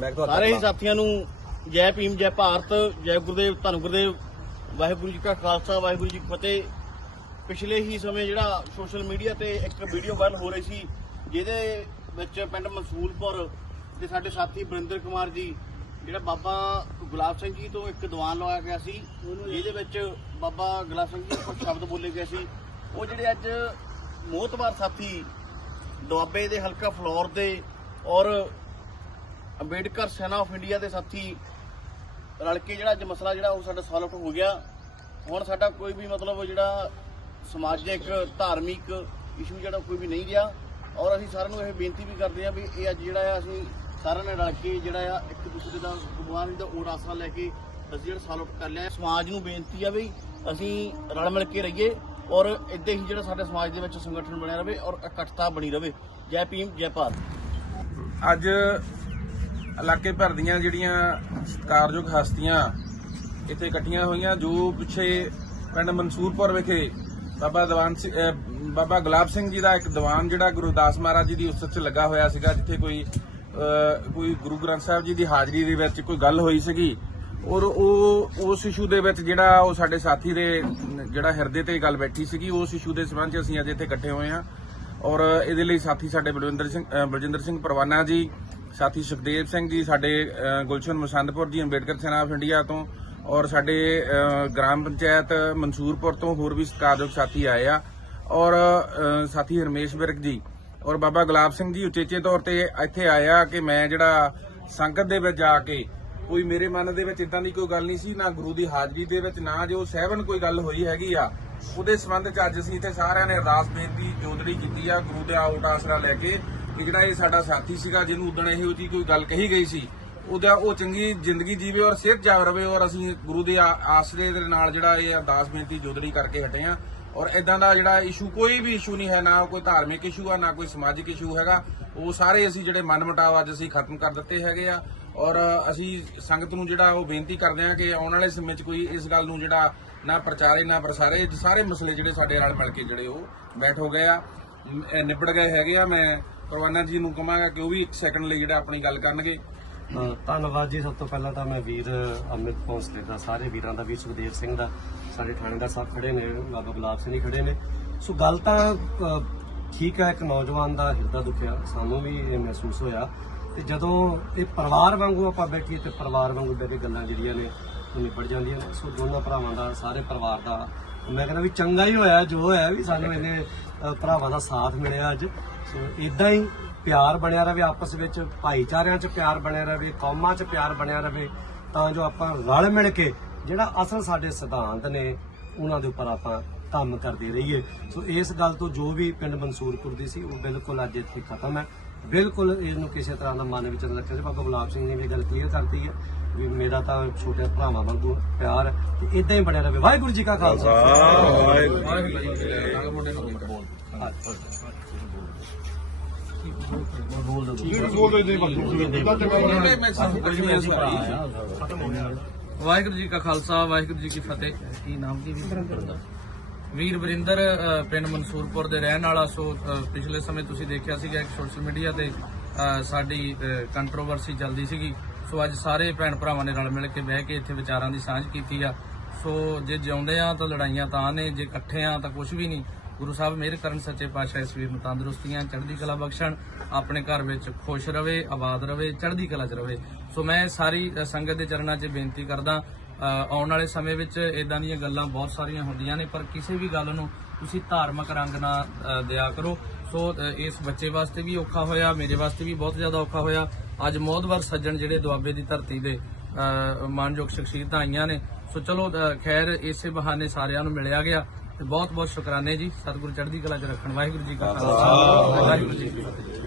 ਮੈਂ ਤੁਹਾਡਾ ਸਾਰੇ ਹੀ ਸਾਥੀਆਂ ਨੂੰ ਜੈ ਭੀਮ ਜੈ ਭਾਰਤ ਜੈ ਗੁਰਦੇਵ ਧੰਨ ਗੁਰਦੇਵ ਵਾਹਿਗੁਰੂ ਜੀ ਕਾ ਖਾਲਸਾ ਵਾਹਿਗੁਰੂ ਜੀ ਕੀ ਫਤਿਹ। ਪਿਛਲੇ ਹੀ ਸਮੇਂ ਜਿਹੜਾ ਸੋਸ਼ਲ ਮੀਡੀਆ ਤੇ ਇੱਕ ਵੀਡੀਓ ਵਾਇਰਲ ਹੋ ਰਹੀ ਸੀ ਜਿਹਦੇ ਵਿੱਚ ਪਿੰਡ ਮਸੂਲਪੁਰ ਦੇ ਸਾਡੇ ਸਾਥੀ ਬਰਿੰਦਰ ਕੁਮਾਰ ਜੀ ਜਿਹੜਾ ਬਾਬਾ ਗੁਲਾਬ ਸਿੰਘ ਜੀ ਤੋਂ ਇੱਕ ਦੀਵਾਨ ਲਵਾਇਆ ਗਿਆ ਸੀ ਜਿਹਦੇ ਵਿੱਚ ਬਾਬਾ ਗੁਲਾਬ ਸਿੰਘ ਜੀ ਕੁਝ ਸ਼ਬਦ ਬੋਲੇ ਗਏ ਸੀ। ਉਹ ਜਿਹੜੇ ਅੱਜ ਮੋਹਤਵਾਰ ਸਾਥੀ ਦੁਆਬੇ ਦੇ ਹਲਕਾ ਫਲੋਰ ਦੇ ਔਰ ਅੰਬੇਡਕਰ ਸੈਨਾ ਆਫ ਇੰਡੀਆ ਦੇ ਸਾਥੀ ਰਲ ਕੇ ਜਿਹੜਾ ਅੱਜ ਮਸਲਾ ਜਿਹੜਾ ਉਹ ਸਾਡਾ ਸੋਲਵ ਹੋ ਗਿਆ। ਹੁਣ ਸਾਡਾ ਕੋਈ ਵੀ ਮਤਲਬ ਜਿਹੜਾ ਸਮਾਜਿਕ, ਧਾਰਮਿਕ ਇਸ਼ੂ ਜਿਹੜਾ ਕੋਈ ਵੀ ਨਹੀਂ ਰਿਹਾ। ਔਰ ਅਸੀਂ ਸਾਰਿਆਂ ਨੂੰ ਇਹ ਬੇਨਤੀ ਵੀ ਕਰਦੇ ਹਾਂ ਵੀ ਇਹ ਅੱਜ ਜਿਹੜਾ ਆ ਅਸੀਂ ਸਾਰਿਆਂ ਨੇ ਰਲ ਕੇ ਜਿਹੜਾ ਆ ਇੱਕ ਦੂਸਰੇ ਦਾ ਭਗਵਾਨ ਦਾ ਓਟ ਆਸਰਾ ਲੈ ਕੇ ਅਸੀਂ ਜਿਹੜਾ ਸੋਲਵ ਕਰ ਲਿਆ। ਸਮਾਜ ਨੂੰ ਬੇਨਤੀ ਆ ਵੀ ਅਸੀਂ ਰਲ ਮਿਲ ਕੇ ਰਹੀਏ ਔਰ ਇੱਦਾਂ ਹੀ ਜਿਹੜਾ ਸਾਡੇ ਸਮਾਜ ਦੇ ਵਿੱਚ ਸੰਗਠਨ ਬਣਿਆ ਰਹੇ ਔਰ ਇਕੱਠਤਾ ਬਣੀ ਰਹੇ। ਜੈ ਭੀਮ, ਜੈ ਭਾਰਤ। ਅੱਜ ਇਲਾਕੇ ਭਰ ਦੀਆਂ ਜਿਹੜੀਆਂ ਸਤਿਕਾਰਯੋਗ ਹਸਤੀਆਂ ਇੱਥੇ ਇਕੱਠੀਆਂ ਹੋਈਆਂ, ਜੋ ਪਿੱਛੇ ਪਿੰਡ ਮਨਸੂਰਪੁਰ ਵਿਖੇ ਬਾਬਾ ਦੀਵਾਨ ਸਿੰਘ ਬਾਬਾ ਗੁਲਾਬ ਸਿੰਘ ਜੀ ਦਾ ਇੱਕ ਦੀਵਾਨ ਜਿਹੜਾ ਗੁਰਦਾਸ ਮਹਾਰਾਜ ਜੀ ਦੀ ਉਸਤ 'ਚ ਲੱਗਾ ਹੋਇਆ ਸੀਗਾ, ਜਿੱਥੇ ਕੋਈ ਕੋਈ ਗੁਰੂ ਗ੍ਰੰਥ ਸਾਹਿਬ ਜੀ ਦੀ ਹਾਜ਼ਰੀ ਦੇ ਵਿੱਚ ਕੋਈ ਗੱਲ ਹੋਈ ਸੀਗੀ। ਔਰ ਉਹ, ਉਸ ਇਸ਼ੂ ਦੇ ਵਿੱਚ ਜਿਹੜਾ ਉਹ ਸਾਡੇ ਸਾਥੀ ਦੇ, ਜਿਹੜਾ ਹਿਰਦੇ ਤੇ ਗੱਲ ਬੈਠੀ ਸੀਗੀ, ਉਸ ਇਸ਼ੂ ਦੇ ਸੰਬੰਧ 'ਚ ਅਸੀਂ ਅੱਜ ਇੱਥੇ ਇਕੱਠੇ ਹੋਏ ਹਾਂ। ਔਰ ਇਹਦੇ ਲਈ ਸਾਥੀ ਸਾਡੇ ਬਲਵਿੰਦਰ ਸਿੰਘ ਬਲਜਿੰਦਰ ਸਿੰਘ ਪਰਵਾਨਾ ਜੀ ਸਾਥੀ ਸੁਖਦੇਵ ਸਿੰਘ ਜੀ, ਸਾਡੇ ਗੁਲਸ਼ਨ ਮਸੰਦਪੁਰ ਜੀ, ਅੰਬੇਡਕਰ ਸੈਨਾ ਆਫ ਇੰਡੀਆ ਤੋਂ ਔਰ ਸਾਡੇ ਗ੍ਰਾਮ ਪੰਚਾਇਤ ਮਨਸੂਰਪੁਰ ਤੋਂ ਹੋਰ ਵੀ ਸਤਿਕਾਰਯੋਗ ਸਾਥੀ ਆਏ ਆ ਔਰ ਸਾਥੀ ਹਰਮੇਸ਼ ਵਿਰਕ ਜੀ ਔਰ ਬਾਬਾ ਗੁਲਾਬ ਸਿੰਘ ਜੀ, ਉਚੇਚੇ ਤੌਰ ਤੇ ਇੱਥੇ ਆਇਆ ਕਿ ਮੈਂ ਜਿਹੜਾ ਸੰਗਤ ਦੇ ਵਿੱਚ ਜਾ ਕੇ ਕੋਈ ਮੇਰੇ ਮਨ ਦੇ ਵਿੱਚ ਇਦਾਂ ਦੀ ਕੋਈ ਗੱਲ ਨਹੀਂ ਸੀ, ਨਾ ਗੁਰੂ ਦੀ ਹਾਜ਼ਰੀ ਦੇ ਵਿੱਚ, ਨਾ ਜੋ ਸਹਿਵਨ ਕੋਈ ਗੱਲ ਹੋਈ ਹੈਗੀ ਆ, ਉਹਦੇ ਸੰਬੰਧ ਚ ਅੱਜ ਅਸੀਂ ਇੱਥੇ ਸਾਰਿਆਂ ਨੇ ਅਰਦਾਸ ਬੇਨਤੀ ਜੋਦੜੀ ਕੀਤੀ ਆ, ਗੁਰੂ ਦੇ ਆਉਟ ਆਸਰਾ ਲੈ ਕੇ ਜਿਹੜਾ ਇਹ ਸਾਡਾ ਸਾਥੀ ਸੀਗਾ, ਜਿਹਨੂੰ ਉਦਣ ਇਹੋ ਜੀ ਕੋਈ ਗੱਲ ਕਹੀ ਗਈ ਸੀ, ਉਹਦਾ ਉਹ ਚੰਗੀ ਜ਼ਿੰਦਗੀ ਜੀਵੇ ਔਰ ਸਿਹਤ ਜਾ ਰਵੇ ਔਰ ਅਸੀਂ ਗੁਰੂ ਦੇ ਆਸਰੇ ਦੇ ਨਾਲ ਜਿਹੜਾ ਇਹ ਅਰਦਾਸ ਬੇਨਤੀ ਜੋਦੜੀ ਕਰਕੇ ਹਟੇ ਆ ਔਰ ਇਦਾਂ ਦਾ ਜਿਹੜਾ ਇਸ਼ੂ ਕੋਈ ਵੀ ਇਸ਼ੂ ਨਹੀਂ ਹੈ, ਨਾ ਕੋਈ ਧਾਰਮਿਕ ਇਸ਼ੂ ਆ, ਨਾ ਕੋਈ ਸਮਾਜਿਕ ਇਸ਼ੂ ਹੈਗਾ, ਉਹ ਸਾਰੇ ਅਸੀਂ ਜਿਹੜੇ ਮਨਮਟਾਵ ਅੱਜ ਅਸੀਂ ਖਤਮ ਕਰ ਦਿੱਤੇ ਹੈਗੇ ਆ। ਔਰ ਅਸੀਂ ਸੰਗਤ ਨੂੰ ਜਿਹੜਾ ਉਹ ਬੇਨਤੀ ਕਰਦੇ ਆ ਕਿ ਆਉਣ ਵਾਲੇ ਸਮੇਂ 'ਚ ਕੋਈ ਇਸ ਗੱਲ ਨੂੰ ਜਿਹੜਾ ਨਾ ਪ੍ਰਚਾਰੇ, ਨਾ ਪ੍ਰਸਾਰੇ, ਸਾਰੇ ਮਸਲੇ ਜਿਹੜੇ ਸਾਡੇ ਨਾਲ ਮਿਲ ਕੇ ਜਿਹੜੇ ਉਹ ਬੈਠ ਹੋ ਗਏ ਆ। ਨਿਬੜ ਗਏ ਹੈਗੇ ਆ ਮੈਂ ਪਰਵਾਨਾ ਜੀ ਨੂੰ ਕਹਾਂਗਾ ਕਿ ਉਹ ਵੀ ਇੱਕ ਸੈਕਿੰਡ ਲਈ ਜਿਹੜਾ ਆਪਣੀ ਗੱਲ ਕਰਨਗੇ। ਅ, ਧੰਨਵਾਦ ਜੀ ਸਭ ਤੋਂ ਪਹਿਲਾਂ ਤਾਂ ਮੈਂ ਵੀਰ ਅਮਿਤ ਭੌਂਸਲੇ ਦਾ ਸਾਰੇ ਵੀਰਾਂ ਦਾ ਵੀਰ ਸੁਖਦੇਵ ਸਿੰਘ ਦਾ ਸਾਡੇ ਥਾਣੇਦਾਰ ਸਾਹਿਬ ਖੜੇ ਨੇ ਬਾਬਾ ਗੁਲਾਬ ਸਿੰਘ ਜੀ ਖੜੇ ਨੇ। ਸੋ ਗੱਲ ਤਾਂ ਅ, ਠੀਕ ਹੈ ਇੱਕ ਨੌਜਵਾਨ ਦਾ ਹਿਰਦਾ ਦੁਖਿਆ ਸਾਨੂੰ ਵੀ ਇਹ ਮਹਿਸੂਸ ਹੋਇਆ। ਤੇ ਜਦੋਂ ਇਹ ਪਰਿਵਾਰ ਵਾਂਗੂ ਆਪਾਂ ਬੈਠੀਏ ਤੇ ਪਰਿਵਾਰ ਵਾਂਗੂ ਬੈਠ ਕੇ ਗੱਲਾਂ ਜਿਹੜੀਆਂ ਨੇ ਨਿਬੜ ਜਾਂਦੀਆਂ ਨੇ। ਸੋ ਦੋਨਾਂ ਭਰਾਵਾਂ ਦਾ, ਸਾਰੇ ਪਰਿਵਾਰ ਦਾ ਮੈਂ ਕਹਿੰਦਾ ਵੀ ਚੰਗਾ ਹੀ ਹੋਇਆ, ਜੋ ਹੋਇਆ ਵੀ ਸਾਨੂੰ ਇਹਨੇ ਭਰਾਵਾਂ ਦਾ ਸਾਥ ਮਿਲਿਆ ਅੱਜ। ਸੋ ਇਦਾਂ ਹੀ ਪਿਆਰ ਬਣਿਆ ਰਵੇ, ਆਪਸ ਵਿੱਚ ਭਾਈਚਾਰਿਆਂ 'ਚ ਪਿਆਰ ਬਣਿਆ ਰਵੇ, ਕੌਮਾਂ 'ਚ ਪਿਆਰ ਬਣਿਆ ਰਵੇ, ਤਾਂ ਜੋ ਆਪਾਂ ਰਲ ਮਿਲ ਕੇ ਜਿਹੜਾ ਅਸਲ ਸਾਡੇ ਸਿਧਾਂਤ ਨੇ, ਉਹਨਾਂ ਦੇ ਉੱਪਰ ਆਪਾਂ ਕੰਮ ਕਰਦੇ ਰਹੀਏ। ਸੋ ਇਸ ਗੱਲ ਤੋਂ ਜੋ ਵੀ ਪਿੰਡ ਮਨਸੂਰਪੁਰ ਦੀ ਸੀ, ਉਹ ਬਿਲਕੁਲ ਅੱਜ ਇੱਥੇ ਖਤਮ ਹੈ। ਬਿਲਕੁਲ ਇਹਨੂੰ ਕਿਸੇ ਤਰ੍ਹਾਂ ਦਾ ਮਨ ਵਿੱਚ ਰੱਖਿਆ ਸੀ ਬਾਬਾ ਗੁਲਾਬ ਸਿੰਘ ਨੇ ਵੀ ਇਹ ਗੱਲ ਕਲੀਅਰ ਕਰਤੀ ਹੈ ਵੀ ਮੇਰਾ ਤਾਂ ਛੋਟੇ ਭਰਾਵਾਂ ਵਾਂਗੂ ਪਿਆਰ ਹੈ ਤੇ ਇਦਾਂ ਹੀ ਬਣਿਆ ਰਵੇ ਵਾਹਿਗੁਰੂ ਜੀ ਕਾ ਖਾਲਸਾ ਵਾਹਿਗੁਰੂ ਜੀ ਕਾ ਖਾਲਸਾ ਵਾਹਿਗੁਰੂ ਜੀ ਕੀ ਫਤਿਹ ਕੀ ਨਾਮ ਕੀ ਵੀਰ ਵੀਰ ਵਰਿੰਦਰ ਅ, ਪਿੰਡ ਮਨਸੂਰਪੁਰ ਦੇ ਰਹਿਣ ਵਾਲਾ ਸੋ ਪਿਛਲੇ ਸਮੇਂ ਤੁਸੀਂ ਦੇਖਿਆ ਸੀਗਾ ਇੱਕ ਸੋਸ਼ਲ ਮੀਡੀਆ ਤੇ ਸਾਡੀ ਕੰਟਰੋਵਰਸੀ ਚੱਲਦੀ ਸੀਗੀ ਸੋ ਅੱਜ ਸਾਰੇ ਭੈਣ ਭਰਾਵਾਂ ਨੇ ਰਲ ਮਿਲ ਕੇ ਬਹਿ ਕੇ ਇੱਥੇ ਵਿਚਾਰਾਂ ਦੀ ਸਾਂਝ ਕੀਤੀ ਆ। ਸੋ ਜੇ ਜਿਉਂਦੇ ਆ ਤਾਂ ਲੜਾਈਆਂ ਤਾਂ ਨੇ, ਜੇ ਇਕੱਠੇ ਆ ਤਾਂ ਕੁਝ ਵੀ ਨਹੀਂ। ਗੁਰੂ ਸਾਹਿਬ ਮਿਹਰ ਕਰਨ, ਸੱਚੇ ਪਾਤਸ਼ਾਹ ਇਸ ਵੀਰ ਨੂੰ ਤੰਦਰੁਸਤੀਆਂ, ਚੜ੍ਹਦੀ ਕਲਾ ਬਖਸ਼ਣ, ਆਪਣੇ ਘਰ ਵਿੱਚ ਖੁਸ਼ ਰਵੇ, ਆਬਾਦ ਰਵੇ, ਚੜ੍ਹਦੀ ਕਲਾ 'ਚ ਰਵੇ। ਸੋ ਮੈਂ ਸਾਰੀ ਸੰਗਤ ਦੇ ਚਰਨਾਂ 'ਚ ਬੇਨਤੀ ਕਰਦਾ ਆਉਣ ਵਾਲੇ ਸਮੇਂ ਵਿੱਚ ਇਦਾਂ ਦੀਆਂ ਗੱਲਾਂ ਬਹੁਤ ਸਾਰੀਆਂ ਹੁੰਦੀਆਂ ਨੇ, ਪਰ ਕਿਸੇ ਵੀ ਗੱਲ ਨੂੰ ਤੁਸੀਂ ਧਾਰਮਿਕ ਰੰਗ ਨਾਲ ਦਿਆ ਕਰੋ। ਸੋ ਇਸ ਬੱਚੇ ਵਾਸਤੇ ਵੀ ਔਖਾ ਹੋਇਆ ਮੇਰੇ ਵਾਸਤੇ ਵੀ ਬਹੁਤ ਜ਼ਿਆਦਾ ਔਖਾ ਹੋਇਆ। ਅੱਜ ਮੋਹਦਵਰ ਸੱਜਣ ਜਿਹੜੇ ਦੁਆਬੇ ਦੀ ਧਰਤੀ ਦੇ ਮਾਨਯੋਗ ਸ਼ਖਸੀਅਤਾਂ ਆਈਆਂ ਨੇ। ਸੋ ਚਲੋ ਖੈਰ ਇਸੇ ਬਹਾਨੇ ਸਾਰਿਆਂ ਨੂੰ ਮਿਲਿਆ ਗਿਆ ਤੇ ਬਹੁਤ ਬਹੁਤ ਸ਼ੁਕਰਾਨੇ ਜੀ। ਸਤਿਗੁਰੂ ਚੜ੍ਹਦੀ ਕਲਾ 'ਚ ਰੱਖਣ। ਵਾਹਿਗੁਰੂ ਜੀ ਕਾ ਖਾਲਸਾ। ਵਾਹਿਗੁਰੂ ਜੀ ਕੀ ਫਤਿਹ।